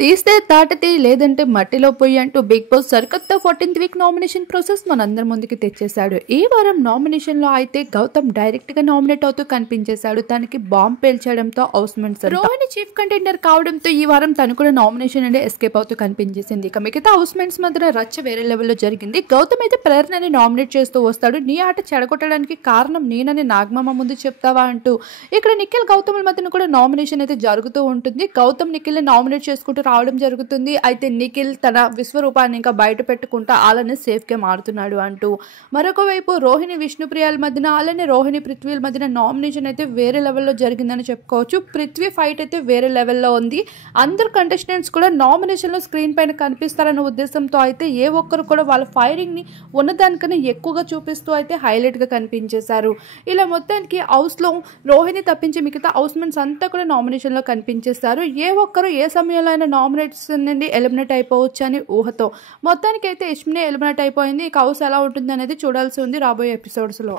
తీస్తే తాటతి లేదంటే మట్టిలో పొయ్యి అంటూ బిగ్ బాస్ సరికొత్త 14th వీక్ నామినేషన్ ప్రాసెస్ మనందరి ముందుకి తెచ్చేశాడు. ఈ వారం నామినేషన్ లో అయితే గౌతమ్ డైరెక్ట్ గా నామినేట్ అవుతూ కనిపించేశాడు. తనకి బాంబ్ పేల్చడంతో housemates Rohini chief contender కావడంతో ఈ వారం తను కూడా నామినేషన్ నుండి ఎస్కేప్ అవుతూ కనిపించేసింది. ఇక మిగతా హౌస్ మెంట్స్ మధ్య రచ్చ వేరే లెవెల్లో జరిగింది. గౌతమ్ అయితే ప్రేరణని నామినేట్ చేస్తూ వస్తాడు. నీ ఆట చెడగొట్టడానికి కారణం నేనని నాగమామ ముందు చెప్తావా అంటూ ఇక్కడ నిఖిల్ గౌతమ్ మధ్యన కూడా నామినేషన్ అయితే జరుగుతూ ఉంటుంది. గౌతమ్ నిఖిల్ ని నామినేట్ చేసుకుంటూ రావడం జరుగుతుంది. అయితే నిఖిల్ తన విశ్వరూపాన్ని ఇంకా బయట పెట్టుకుంటా అలానే సేఫ్ గా మారుతున్నాడు అంటూ మరొక వైపు రోహిణి విష్ణుప్రియాల మధ్యన అలానే రోహిణి పృథ్వీల మధ్యన నామినేషన్ అయితే వేరే లెవెల్లో జరిగిందని చెప్పుకోవచ్చు. పృథ్వీ ఫైట్ అయితే వేరే లెవెల్లో ఉంది. అందరు కంటెస్టెంట్స్ కూడా నామినేషన్ లో స్క్రీన్ పైన కనిపిస్తారన్న ఉద్దేశంతో అయితే ఏ ఒక్కరు కూడా వాళ్ళ ఫైరింగ్ ని ఉన్నదానికన్నా ఎక్కువగా చూపిస్తూ అయితే హైలైట్ గా కనిపించేశారు. ఇలా మొత్తానికి హౌస్ లో రోహిణి తప్పించి మిగతా హౌస్ మెంట్స్ అంతా కూడా నామినేషన్ లో కనిపించేస్తారు. ఏ ఒక్కరు ఏ సమయంలో అయినా నామినేట్స్ నుండి ఎలిమినేట్ అయిపోవచ్చు అని ఊహతో మొత్తానికి అయితే యష్మినే ఎలిమినేట్ అయిపోయింది. ఇక హౌస్ ఎలా ఉంటుంది అనేది చూడాల్సి ఉంది రాబోయే ఎపిసోడ్స్ లో.